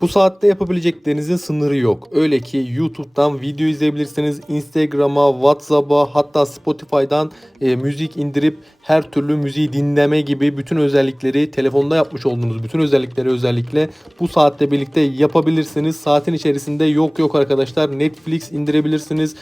Bu saatte yapabileceklerinizin sınırı yok. Öyle ki YouTube'dan video izleyebilirsiniz, Instagram'a, WhatsApp'a hatta Spotify'dan e, müzik indirip her türlü müziği dinleme gibi bütün özellikleri telefonda yapmış olduğunuz bütün özellikleri özellikle bu saatle birlikte yapabilirsiniz. Saatin içerisinde yok yok arkadaşlar Netflix indirebilirsiniz.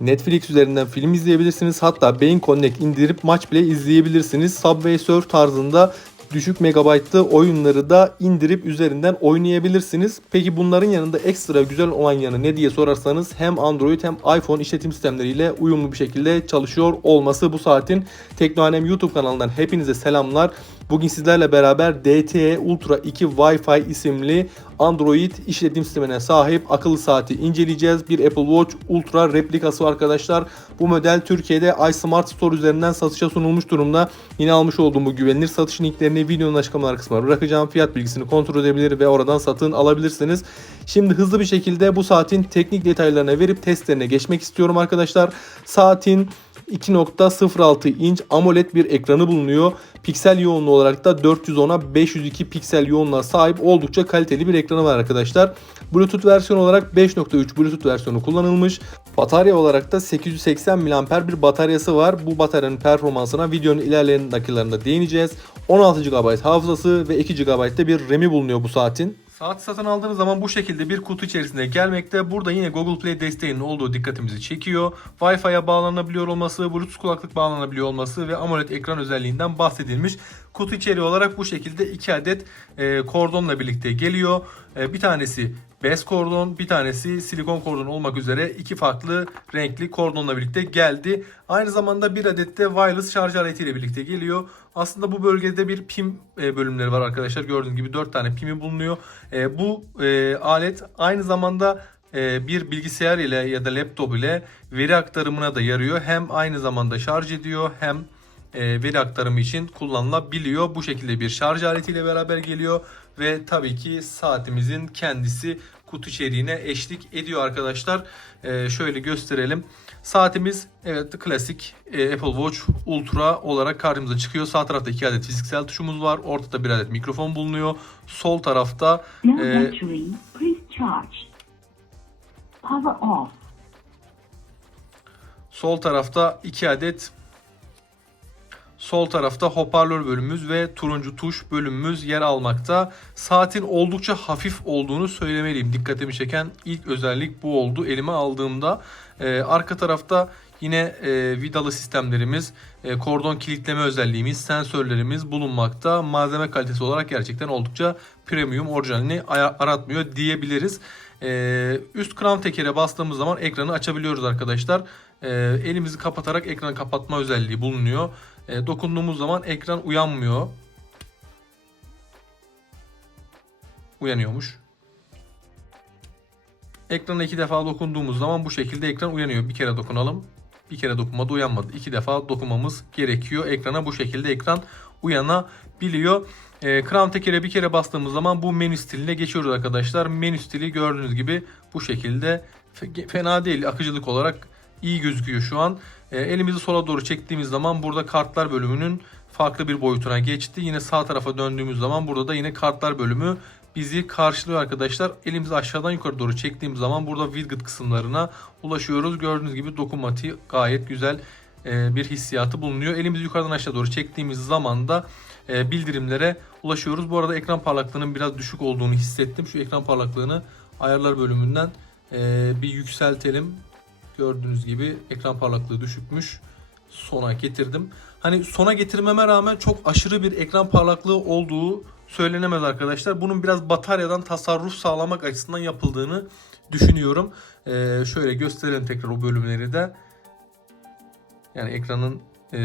Netflix üzerinden film izleyebilirsiniz. Hatta Beyin Connect indirip maç bile izleyebilirsiniz. Subway Surf tarzında düşük megabaytlı oyunları da indirip üzerinden oynayabilirsiniz. Peki bunların yanında ekstra güzel olan yanı ne diye sorarsanız hem Android hem iPhone işletim sistemleriyle uyumlu bir şekilde çalışıyor olması bu saatin Teknoanem YouTube kanalından hepinize selamlar. Bugün sizlerle beraber DTE Ultra 2 Wi-Fi isimli Android işletim sistemine sahip akıllı saati inceleyeceğiz. Bir Apple Watch Ultra replikası arkadaşlar. Bu model Türkiye'de iSmart Store üzerinden satışa sunulmuş durumda. Yine almış olduğum bu güvenilir satış linklerini videonun açıklamalar kısmına bırakacağım. Fiyat bilgisini kontrol edebilir ve oradan satın alabilirsiniz. Şimdi hızlı bir şekilde bu saatin teknik detaylarına verip testlerine geçmek istiyorum arkadaşlar. Saatin 2.06 inç AMOLED bir ekranı bulunuyor. Piksel yoğunluğu olarak da 410'a 502 piksel yoğunluğa sahip oldukça kaliteli bir ekranı var arkadaşlar. Bluetooth versiyonu olarak 5.3 Bluetooth versiyonu kullanılmış. Batarya olarak da 880 mAh bir bataryası var. Bu bataryanın performansına videonun ilerleyen dakikalarında değineceğiz. 16 GB hafızası ve 2 GB'de bir RAM'i bulunuyor bu saatin. Saat satın aldığınız zaman bu şekilde bir kutu içerisinde gelmekte. Burada yine Google Play desteğinin olduğu dikkatimizi çekiyor. Wi-Fi'ye bağlanabiliyor olması, Bluetooth kulaklık bağlanabiliyor olması ve AMOLED ekran özelliğinden bahsedilmiş. Kutu içeriği olarak bu şekilde 2 adet e, kordonla birlikte geliyor. E, bir tanesi bez kordon, bir tanesi silikon kordon olmak üzere iki farklı renkli kordonla birlikte geldi. Aynı zamanda bir adet de wireless şarj aletiyle birlikte geliyor. Aslında bu bölgede bir pim e, bölümleri var arkadaşlar. Gördüğünüz gibi 4 tane pimi bulunuyor. E, bu e, alet aynı zamanda bir bilgisayar ile ya da laptop ile veri aktarımına da yarıyor. Hem aynı zamanda şarj ediyor hem veri aktarımı için kullanılabiliyor. Bu şekilde bir şarj aletiyle beraber geliyor ve tabii ki saatimizin kendisi kutu içeriğine eşlik ediyor arkadaşlar. E, şöyle gösterelim. Saatimiz evet klasik e, Apple Watch Ultra olarak karşımıza çıkıyor. Sağ tarafta iki adet fiziksel tuşumuz var. Ortada bir adet mikrofon bulunuyor. Sol tarafta e. Sol tarafta iki adet Sol tarafta hoparlör bölümümüz ve turuncu tuş bölümümüz yer almakta. Saatin oldukça hafif olduğunu söylemeliyim. Dikkatimi çeken ilk özellik bu oldu elime aldığımda. Ee, arka tarafta yine e, vidalı sistemlerimiz, e, kordon kilitleme özelliğimiz, sensörlerimiz bulunmakta. Malzeme kalitesi olarak gerçekten oldukça premium orijinalini aratmıyor diyebiliriz. Ee, üst kram tekere bastığımız zaman ekranı açabiliyoruz arkadaşlar. Ee, elimizi kapatarak ekranı kapatma özelliği bulunuyor. Ee, dokunduğumuz zaman ekran uyanmıyor. Uyanıyormuş. Ekrana iki defa dokunduğumuz zaman bu şekilde ekran uyanıyor. Bir kere dokunalım. Bir kere dokunmadı uyanmadı. İki defa dokunmamız gerekiyor. Ekrana bu şekilde ekran uyanabiliyor. E, Crown tekere bir kere bastığımız zaman bu menü stiline geçiyoruz arkadaşlar. Menü stili gördüğünüz gibi bu şekilde Fe- fena değil. Akıcılık olarak iyi gözüküyor şu an. E, elimizi sola doğru çektiğimiz zaman burada kartlar bölümünün farklı bir boyutuna geçti. Yine sağ tarafa döndüğümüz zaman burada da yine kartlar bölümü bizi karşılıyor arkadaşlar. Elimizi aşağıdan yukarı doğru çektiğimiz zaman burada widget kısımlarına ulaşıyoruz. Gördüğünüz gibi dokunmatiği gayet güzel e, bir hissiyatı bulunuyor. Elimizi yukarıdan aşağı doğru çektiğimiz zaman da e, bildirimlere ulaşıyoruz. Bu arada ekran parlaklığının biraz düşük olduğunu hissettim. Şu ekran parlaklığını ayarlar bölümünden e, bir yükseltelim. Gördüğünüz gibi ekran parlaklığı düşükmüş. Sona getirdim. Hani sona getirmeme rağmen çok aşırı bir ekran parlaklığı olduğu söylenemez arkadaşlar. Bunun biraz bataryadan tasarruf sağlamak açısından yapıldığını düşünüyorum. Ee, şöyle gösterelim tekrar o bölümleri de. Yani ekranın e,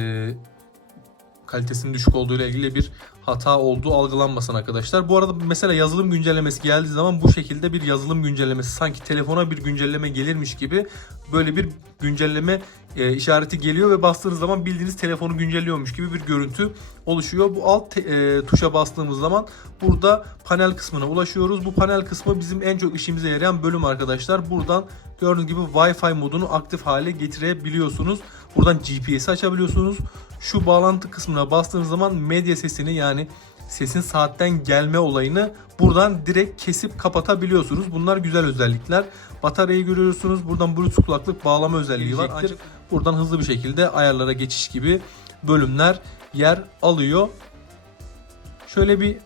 kalitesinin düşük olduğu ile ilgili bir hata olduğu algılanmasın arkadaşlar. Bu arada mesela yazılım güncellemesi geldiği zaman bu şekilde bir yazılım güncellemesi sanki telefona bir güncelleme gelirmiş gibi böyle bir güncelleme e, işareti geliyor ve bastığınız zaman bildiğiniz telefonu güncelliyormuş gibi bir görüntü oluşuyor. Bu alt e, tuşa bastığımız zaman burada panel kısmına ulaşıyoruz. Bu panel kısmı bizim en çok işimize yarayan bölüm arkadaşlar. Buradan gördüğünüz gibi Wi-Fi modunu aktif hale getirebiliyorsunuz. Buradan GPS'i açabiliyorsunuz. Şu bağlantı kısmına bastığınız zaman medya sesini yani sesin saatten gelme olayını buradan direkt kesip kapatabiliyorsunuz. Bunlar güzel özellikler. Bataryayı görüyorsunuz. Buradan Bluetooth kulaklık bağlama özelliği var. Ancak buradan hızlı bir şekilde ayarlara geçiş gibi bölümler yer alıyor. Şöyle bir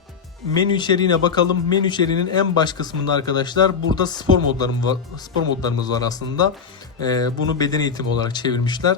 menü içeriğine bakalım. Menü içeriğinin en baş kısmında arkadaşlar burada spor modlarımız var, spor modlarımız var aslında. Ee, bunu beden eğitimi olarak çevirmişler.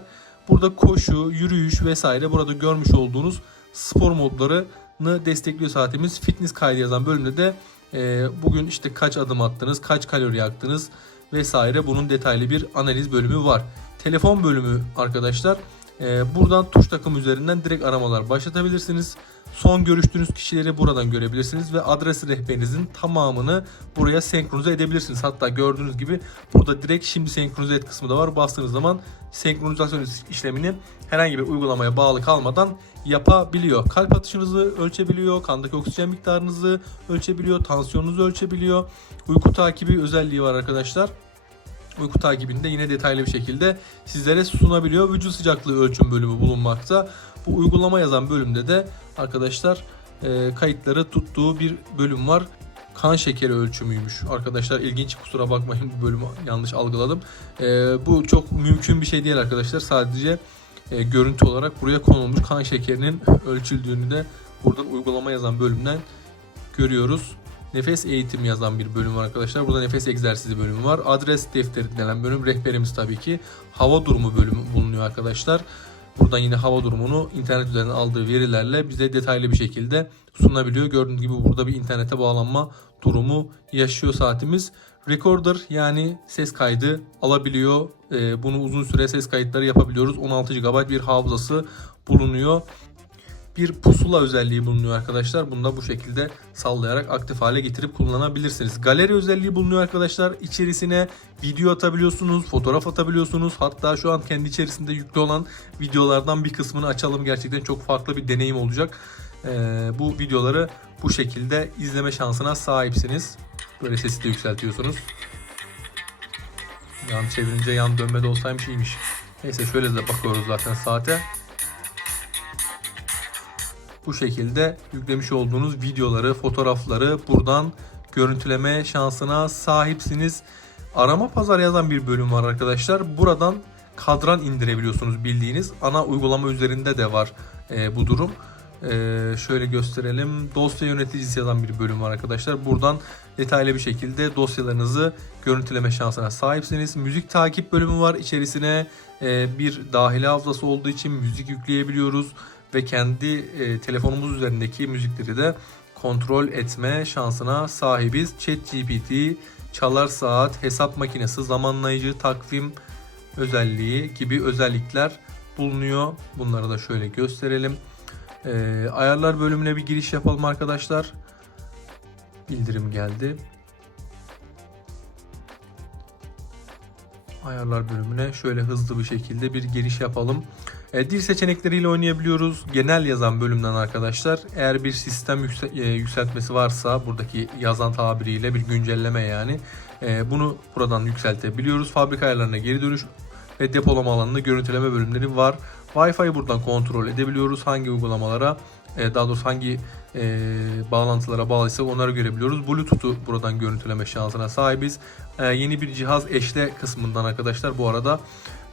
Burada koşu, yürüyüş vesaire burada görmüş olduğunuz spor modlarını destekliyor saatimiz. Fitness kaydı yazan bölümde de e, bugün işte kaç adım attınız, kaç kalori yaktınız vesaire bunun detaylı bir analiz bölümü var. Telefon bölümü arkadaşlar. E, buradan tuş takım üzerinden direkt aramalar başlatabilirsiniz. Son görüştüğünüz kişileri buradan görebilirsiniz ve adres rehberinizin tamamını buraya senkronize edebilirsiniz. Hatta gördüğünüz gibi burada direkt şimdi senkronize et kısmı da var. Bastığınız zaman senkronizasyon işlemini herhangi bir uygulamaya bağlı kalmadan yapabiliyor. Kalp atışınızı ölçebiliyor, kandaki oksijen miktarınızı ölçebiliyor, tansiyonunuzu ölçebiliyor. Uyku takibi özelliği var arkadaşlar uyku takibinde yine detaylı bir şekilde sizlere sunabiliyor. Vücut sıcaklığı ölçüm bölümü bulunmakta. Bu uygulama yazan bölümde de arkadaşlar e, kayıtları tuttuğu bir bölüm var. Kan şekeri ölçümüymüş. Arkadaşlar ilginç kusura bakmayın bu bölümü yanlış algıladım. E, bu çok mümkün bir şey değil arkadaşlar. Sadece e, görüntü olarak buraya konulmuş kan şekerinin ölçüldüğünü de buradan uygulama yazan bölümden görüyoruz. Nefes eğitimi yazan bir bölüm var arkadaşlar. Burada nefes egzersizi bölümü var. Adres defteri denen bölüm. Rehberimiz tabii ki. Hava durumu bölümü bulunuyor arkadaşlar. Buradan yine hava durumunu internet üzerinden aldığı verilerle bize detaylı bir şekilde sunabiliyor. Gördüğünüz gibi burada bir internete bağlanma durumu yaşıyor saatimiz. Recorder yani ses kaydı alabiliyor. Ee, bunu uzun süre ses kayıtları yapabiliyoruz. 16 GB bir hafızası bulunuyor bir pusula özelliği bulunuyor arkadaşlar. Bunu da bu şekilde sallayarak aktif hale getirip kullanabilirsiniz. Galeri özelliği bulunuyor arkadaşlar. İçerisine video atabiliyorsunuz, fotoğraf atabiliyorsunuz. Hatta şu an kendi içerisinde yüklü olan videolardan bir kısmını açalım. Gerçekten çok farklı bir deneyim olacak. Ee, bu videoları bu şekilde izleme şansına sahipsiniz. Böyle sesi de yükseltiyorsunuz. Yan çevirince yan dönme de olsaymış iyiymiş. Neyse şöyle de bakıyoruz zaten saate bu şekilde yüklemiş olduğunuz videoları, fotoğrafları buradan görüntüleme şansına sahipsiniz. Arama pazar yazan bir bölüm var arkadaşlar. Buradan kadran indirebiliyorsunuz bildiğiniz. Ana uygulama üzerinde de var e, bu durum. E, şöyle gösterelim. Dosya yöneticisi yazan bir bölüm var arkadaşlar. Buradan detaylı bir şekilde dosyalarınızı görüntüleme şansına sahipsiniz. Müzik takip bölümü var. İçerisine e, bir dahili hafızası olduğu için müzik yükleyebiliyoruz ve kendi e, telefonumuz üzerindeki müzikleri de kontrol etme şansına sahibiz. ChatGPT, çalar saat, hesap makinesi, zamanlayıcı, takvim özelliği gibi özellikler bulunuyor. Bunları da şöyle gösterelim. E, ayarlar bölümüne bir giriş yapalım arkadaşlar. Bildirim geldi. Ayarlar bölümüne şöyle hızlı bir şekilde bir giriş yapalım. E, dil seçenekleriyle oynayabiliyoruz. Genel yazan bölümden arkadaşlar. Eğer bir sistem e, yükseltmesi varsa buradaki yazan tabiriyle bir güncelleme yani. e, bunu buradan yükseltebiliyoruz. Fabrika ayarlarına geri dönüş ve depolama alanını görüntüleme bölümleri var. Wi-Fi'yi buradan kontrol edebiliyoruz. Hangi uygulamalara e, daha doğrusu hangi e, bağlantılara bağlıysa onları görebiliyoruz. Bluetooth'u buradan görüntüleme şansına sahibiz. E, yeni bir cihaz eşle kısmından arkadaşlar bu arada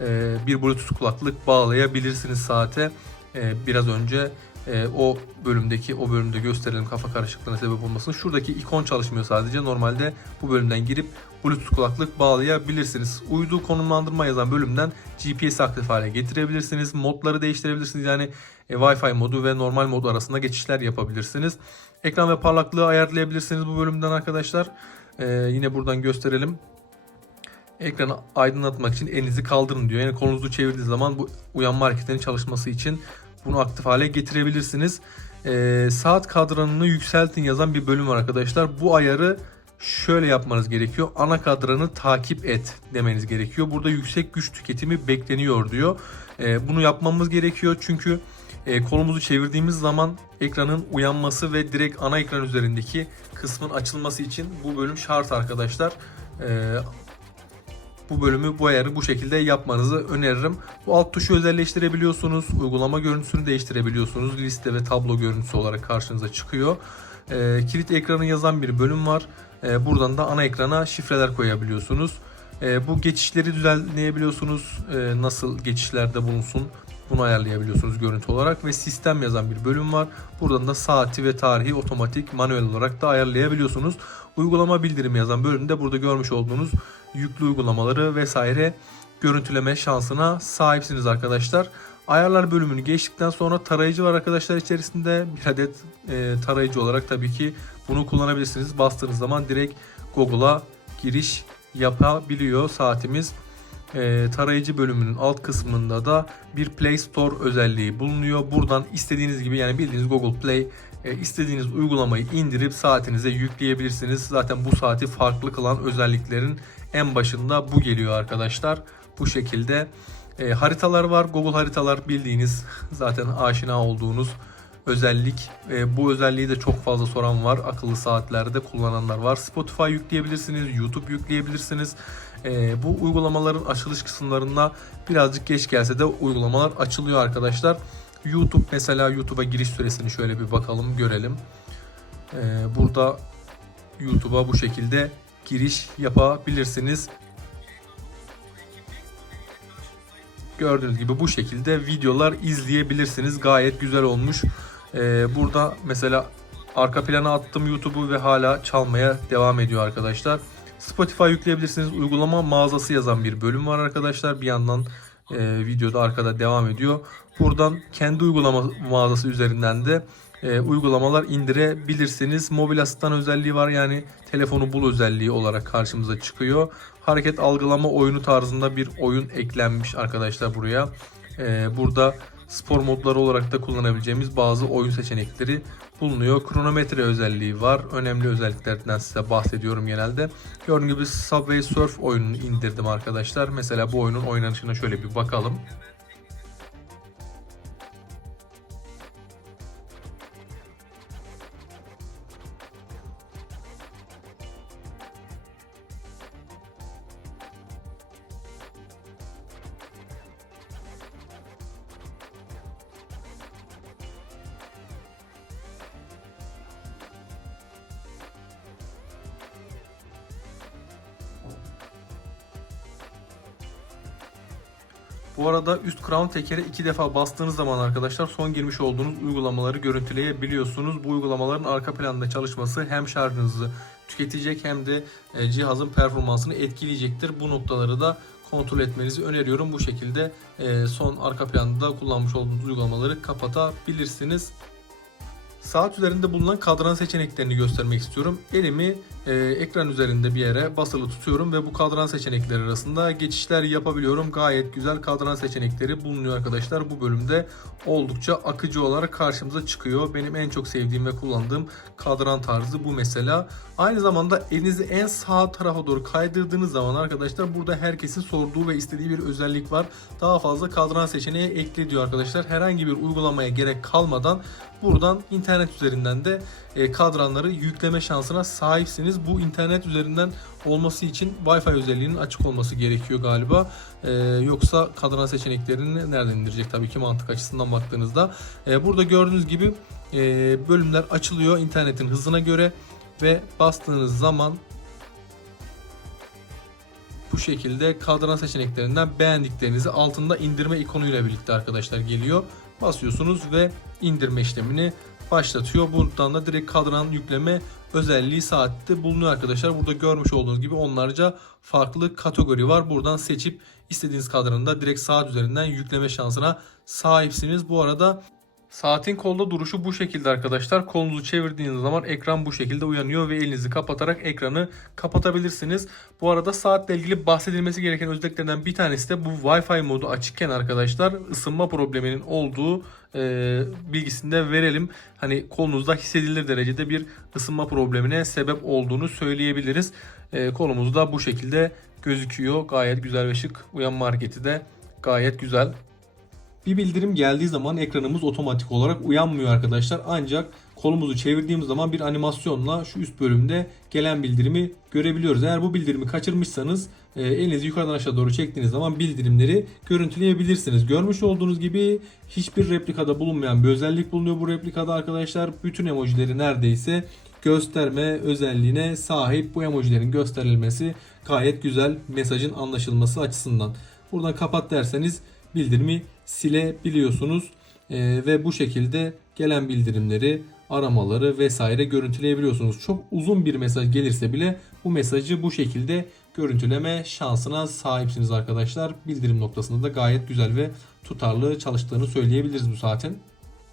e, bir Bluetooth kulaklık bağlayabilirsiniz saate. E, biraz önce e, o bölümdeki o bölümde gösterelim kafa karışıklığına sebep olmasın. Şuradaki ikon çalışmıyor sadece. Normalde bu bölümden girip Bluetooth kulaklık bağlayabilirsiniz. Uydu konumlandırma yazan bölümden GPS aktif hale getirebilirsiniz. Modları değiştirebilirsiniz. Yani e, Wi-Fi modu ve normal mod arasında geçişler yapabilirsiniz. Ekran ve parlaklığı ayarlayabilirsiniz bu bölümden arkadaşlar. E, yine buradan gösterelim ekranı aydınlatmak için elinizi kaldırın diyor. Yani kolunuzu çevirdiğiniz zaman bu uyanma hareketlerinin çalışması için bunu aktif hale getirebilirsiniz. Ee, saat kadranını yükseltin yazan bir bölüm var arkadaşlar. Bu ayarı şöyle yapmanız gerekiyor. Ana kadranı takip et demeniz gerekiyor. Burada yüksek güç tüketimi bekleniyor diyor. Ee, bunu yapmamız gerekiyor çünkü e, kolumuzu çevirdiğimiz zaman ekranın uyanması ve direkt ana ekran üzerindeki kısmın açılması için bu bölüm şart arkadaşlar. Ee, bu bölümü bu ayarı bu şekilde yapmanızı öneririm. Bu alt tuşu özelleştirebiliyorsunuz. Uygulama görüntüsünü değiştirebiliyorsunuz. Liste ve tablo görüntüsü olarak karşınıza çıkıyor. Ee, kilit ekranı yazan bir bölüm var. Ee, buradan da ana ekrana şifreler koyabiliyorsunuz. Ee, bu geçişleri düzenleyebiliyorsunuz. Ee, nasıl geçişlerde bulunsun bunu ayarlayabiliyorsunuz görüntü olarak ve sistem yazan bir bölüm var. Buradan da saati ve tarihi otomatik manuel olarak da ayarlayabiliyorsunuz. Uygulama bildirimi yazan bölümde burada görmüş olduğunuz yüklü uygulamaları vesaire görüntüleme şansına sahipsiniz arkadaşlar. Ayarlar bölümünü geçtikten sonra tarayıcı var arkadaşlar içerisinde. Bir adet e, tarayıcı olarak tabii ki bunu kullanabilirsiniz. Bastığınız zaman direkt Google'a giriş yapabiliyor saatimiz. E, tarayıcı bölümünün alt kısmında da bir Play Store özelliği bulunuyor. Buradan istediğiniz gibi yani bildiğiniz Google Play e, istediğiniz uygulamayı indirip saatinize yükleyebilirsiniz. Zaten bu saati farklı kılan özelliklerin en başında bu geliyor arkadaşlar. Bu şekilde e, haritalar var. Google haritalar bildiğiniz zaten aşina olduğunuz özellik. E, bu özelliği de çok fazla soran var. Akıllı saatlerde kullananlar var. Spotify yükleyebilirsiniz, YouTube yükleyebilirsiniz. E, bu uygulamaların açılış kısımlarında birazcık geç gelse de uygulamalar açılıyor arkadaşlar. YouTube mesela YouTube'a giriş süresini şöyle bir bakalım görelim. E, burada YouTube'a bu şekilde giriş yapabilirsiniz. Gördüğünüz gibi bu şekilde videolar izleyebilirsiniz. Gayet güzel olmuş. Ee, burada mesela arka plana attım YouTube'u ve hala çalmaya devam ediyor arkadaşlar. Spotify yükleyebilirsiniz. Uygulama mağazası yazan bir bölüm var arkadaşlar. Bir yandan e, videoda arkada devam ediyor. Buradan kendi uygulama mağazası üzerinden de e, uygulamalar indirebilirsiniz. Mobil asistan özelliği var yani telefonu bul özelliği olarak karşımıza çıkıyor. Hareket algılama oyunu tarzında bir oyun eklenmiş arkadaşlar buraya. E, burada spor modları olarak da kullanabileceğimiz bazı oyun seçenekleri bulunuyor. Kronometre özelliği var. Önemli özelliklerden size bahsediyorum genelde. Gördüğünüz gibi Subway Surf oyununu indirdim arkadaşlar. Mesela bu oyunun oynanışına şöyle bir bakalım. Bu arada üst crown tekere iki defa bastığınız zaman arkadaşlar son girmiş olduğunuz uygulamaları görüntüleyebiliyorsunuz. Bu uygulamaların arka planda çalışması hem şarjınızı tüketecek hem de e, cihazın performansını etkileyecektir. Bu noktaları da kontrol etmenizi öneriyorum. Bu şekilde e, son arka planda kullanmış olduğunuz uygulamaları kapatabilirsiniz. Saat üzerinde bulunan kadran seçeneklerini göstermek istiyorum. Elimi e, ekran üzerinde bir yere basılı tutuyorum ve bu kadran seçenekleri arasında geçişler yapabiliyorum. Gayet güzel kadran seçenekleri bulunuyor arkadaşlar. Bu bölümde oldukça akıcı olarak karşımıza çıkıyor. Benim en çok sevdiğim ve kullandığım kadran tarzı bu mesela. Aynı zamanda elinizi en sağ tarafa doğru kaydırdığınız zaman arkadaşlar burada herkesin sorduğu ve istediği bir özellik var. Daha fazla kadran seçeneği ekle diyor arkadaşlar. Herhangi bir uygulamaya gerek kalmadan buradan internet üzerinden de kadranları yükleme şansına sahipsiniz. Bu internet üzerinden olması için Wi-Fi özelliğinin açık olması gerekiyor galiba. E, yoksa kadran seçeneklerini nereden indirecek tabii ki mantık açısından baktığınızda. E, burada gördüğünüz gibi e, bölümler açılıyor internetin hızına göre ve bastığınız zaman bu şekilde kadran seçeneklerinden beğendiklerinizi altında indirme ikonuyla birlikte arkadaşlar geliyor. Basıyorsunuz ve indirme işlemini başlatıyor. Buradan da direkt kadran yükleme özelliği saatte bulunuyor arkadaşlar. Burada görmüş olduğunuz gibi onlarca farklı kategori var. Buradan seçip istediğiniz kadranı da direkt saat üzerinden yükleme şansına sahipsiniz. Bu arada Saatin kolda duruşu bu şekilde arkadaşlar. Kolunuzu çevirdiğiniz zaman ekran bu şekilde uyanıyor ve elinizi kapatarak ekranı kapatabilirsiniz. Bu arada saatle ilgili bahsedilmesi gereken özelliklerden bir tanesi de bu Wi-Fi modu açıkken arkadaşlar ısınma probleminin olduğu e, bilgisini de verelim. Hani kolunuzda hissedilir derecede bir ısınma problemine sebep olduğunu söyleyebiliriz. E, kolumuz da bu şekilde gözüküyor. Gayet güzel ve şık. Uyanma hareketi de gayet güzel. Bir bildirim geldiği zaman ekranımız otomatik olarak uyanmıyor arkadaşlar. Ancak kolumuzu çevirdiğimiz zaman bir animasyonla şu üst bölümde gelen bildirimi görebiliyoruz. Eğer bu bildirimi kaçırmışsanız e, elinizi yukarıdan aşağı doğru çektiğiniz zaman bildirimleri görüntüleyebilirsiniz. Görmüş olduğunuz gibi hiçbir replikada bulunmayan bir özellik bulunuyor bu replikada arkadaşlar. Bütün emojileri neredeyse gösterme özelliğine sahip. Bu emojilerin gösterilmesi gayet güzel mesajın anlaşılması açısından. Buradan kapat derseniz bildirimi silebiliyorsunuz. Ee, ve bu şekilde gelen bildirimleri, aramaları vesaire görüntüleyebiliyorsunuz. Çok uzun bir mesaj gelirse bile bu mesajı bu şekilde görüntüleme şansına sahipsiniz arkadaşlar. Bildirim noktasında da gayet güzel ve tutarlı çalıştığını söyleyebiliriz bu saatin.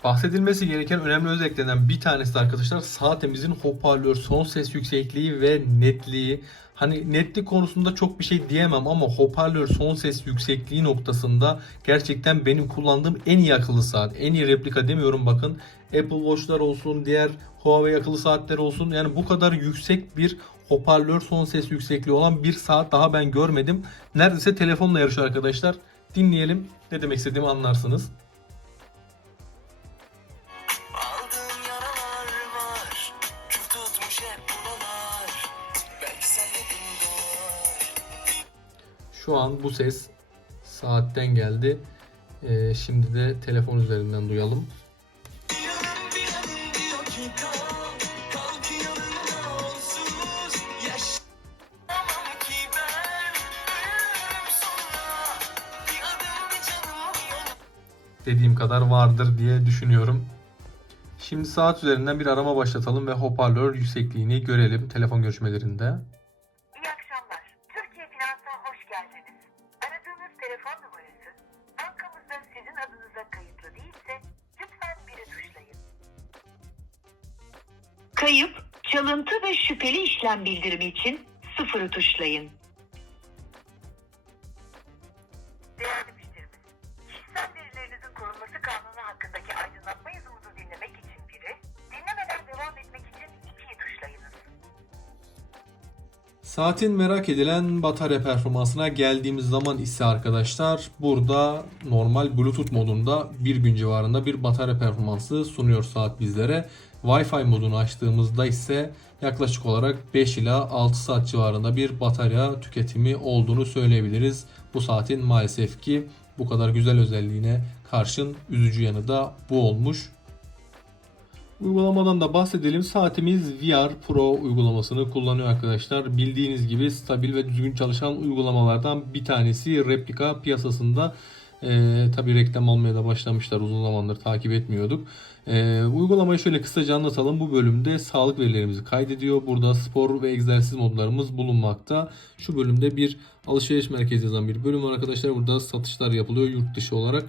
Bahsedilmesi gereken önemli özelliklerden bir tanesi de arkadaşlar saatimizin hoparlör, son ses yüksekliği ve netliği. Hani netlik konusunda çok bir şey diyemem ama hoparlör, son ses yüksekliği noktasında gerçekten benim kullandığım en iyi akıllı saat. En iyi replika demiyorum bakın. Apple Watch'lar olsun, diğer Huawei akıllı saatler olsun. Yani bu kadar yüksek bir hoparlör son ses yüksekliği olan bir saat daha ben görmedim. Neredeyse telefonla yarışıyor arkadaşlar. Dinleyelim. Ne demek istediğimi anlarsınız. Şu an bu ses saatten geldi. Ee, şimdi de telefon üzerinden duyalım. Dediğim kadar vardır diye düşünüyorum. Şimdi saat üzerinden bir arama başlatalım ve hoparlör yüksekliğini görelim telefon görüşmelerinde. İşlem bildirimi için sıfırı tuşlayın. Değerli müşterimiz, kişisel verilerinizin korunması kanunu hakkındaki aydınlatma yazımızı dinlemek için biri, dinlemeden devam etmek için ikiyi tuşlayınız. Saatin merak edilen batarya performansına geldiğimiz zaman ise arkadaşlar burada normal Bluetooth modunda bir gün civarında bir batarya performansı sunuyor saat bizlere. Wi-Fi modunu açtığımızda ise yaklaşık olarak 5 ila 6 saat civarında bir batarya tüketimi olduğunu söyleyebiliriz. Bu saatin maalesef ki bu kadar güzel özelliğine karşın üzücü yanı da bu olmuş. Uygulamadan da bahsedelim. Saatimiz VR Pro uygulamasını kullanıyor arkadaşlar. Bildiğiniz gibi stabil ve düzgün çalışan uygulamalardan bir tanesi. Replika piyasasında e, tabi reklam almaya da başlamışlar. Uzun zamandır takip etmiyorduk. E, uygulamayı şöyle kısaca anlatalım. Bu bölümde sağlık verilerimizi kaydediyor. Burada spor ve egzersiz modlarımız bulunmakta. Şu bölümde bir alışveriş merkezi yazan bir bölüm var arkadaşlar. Burada satışlar yapılıyor yurt dışı olarak.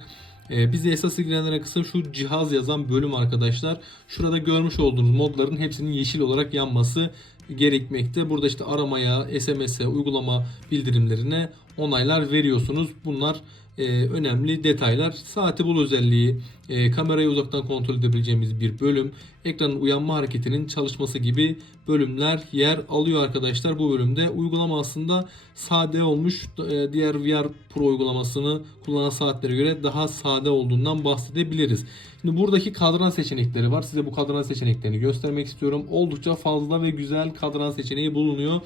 Ee, bizi esas ilgilendiren kısım şu cihaz yazan bölüm arkadaşlar. Şurada görmüş olduğunuz modların hepsinin yeşil olarak yanması gerekmekte. Burada işte aramaya, SMS'e, uygulama bildirimlerine onaylar veriyorsunuz. Bunlar e, önemli detaylar. Saati bul özelliği, e, kamerayı uzaktan kontrol edebileceğimiz bir bölüm, ekranın uyanma hareketinin çalışması gibi bölümler yer alıyor arkadaşlar. Bu bölümde uygulama aslında sade olmuş. E, diğer VR Pro uygulamasını kullanan saatlere göre daha sade olduğundan bahsedebiliriz. Şimdi buradaki kadran seçenekleri var. Size bu kadran seçeneklerini göstermek istiyorum. Oldukça fazla ve güzel kadran seçeneği bulunuyor.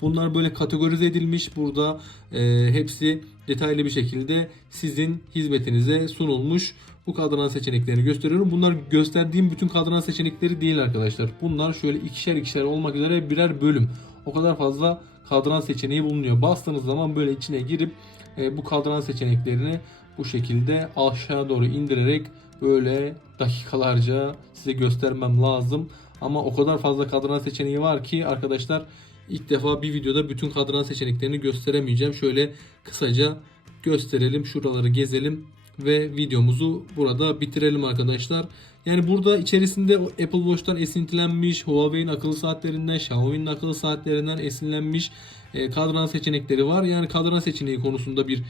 Bunlar böyle kategorize edilmiş. Burada e, hepsi detaylı bir şekilde sizin hizmetinize sunulmuş. Bu kadran seçeneklerini gösteriyorum. Bunlar gösterdiğim bütün kadran seçenekleri değil arkadaşlar. Bunlar şöyle ikişer ikişer olmak üzere birer bölüm. O kadar fazla kadran seçeneği bulunuyor. Bastığınız zaman böyle içine girip e, bu kadran seçeneklerini bu şekilde aşağı doğru indirerek böyle dakikalarca size göstermem lazım. Ama o kadar fazla kadran seçeneği var ki arkadaşlar ilk defa bir videoda bütün kadran seçeneklerini gösteremeyeceğim. Şöyle kısaca gösterelim. Şuraları gezelim ve videomuzu burada bitirelim arkadaşlar. Yani burada içerisinde Apple Watch'tan esintilenmiş, Huawei'in akıllı saatlerinden, Xiaomi'nin akıllı saatlerinden esinlenmiş e, kadran seçenekleri var. Yani kadran seçeneği konusunda bir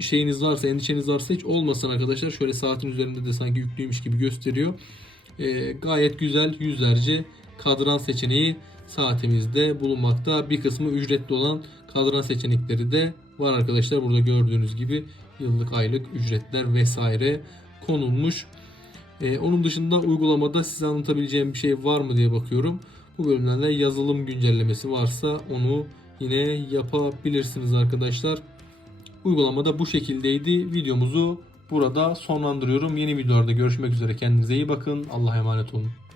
şeyiniz varsa, endişeniz varsa hiç olmasın arkadaşlar. Şöyle saatin üzerinde de sanki yüklüymüş gibi gösteriyor. E, gayet güzel yüzlerce kadran seçeneği saatimizde bulunmakta. Bir kısmı ücretli olan kadran seçenekleri de var arkadaşlar. Burada gördüğünüz gibi yıllık aylık ücretler vesaire konulmuş. Ee, onun dışında uygulamada size anlatabileceğim bir şey var mı diye bakıyorum. Bu bölümlerde yazılım güncellemesi varsa onu yine yapabilirsiniz arkadaşlar. Uygulamada bu şekildeydi. Videomuzu burada sonlandırıyorum. Yeni videolarda görüşmek üzere. Kendinize iyi bakın. Allah'a emanet olun.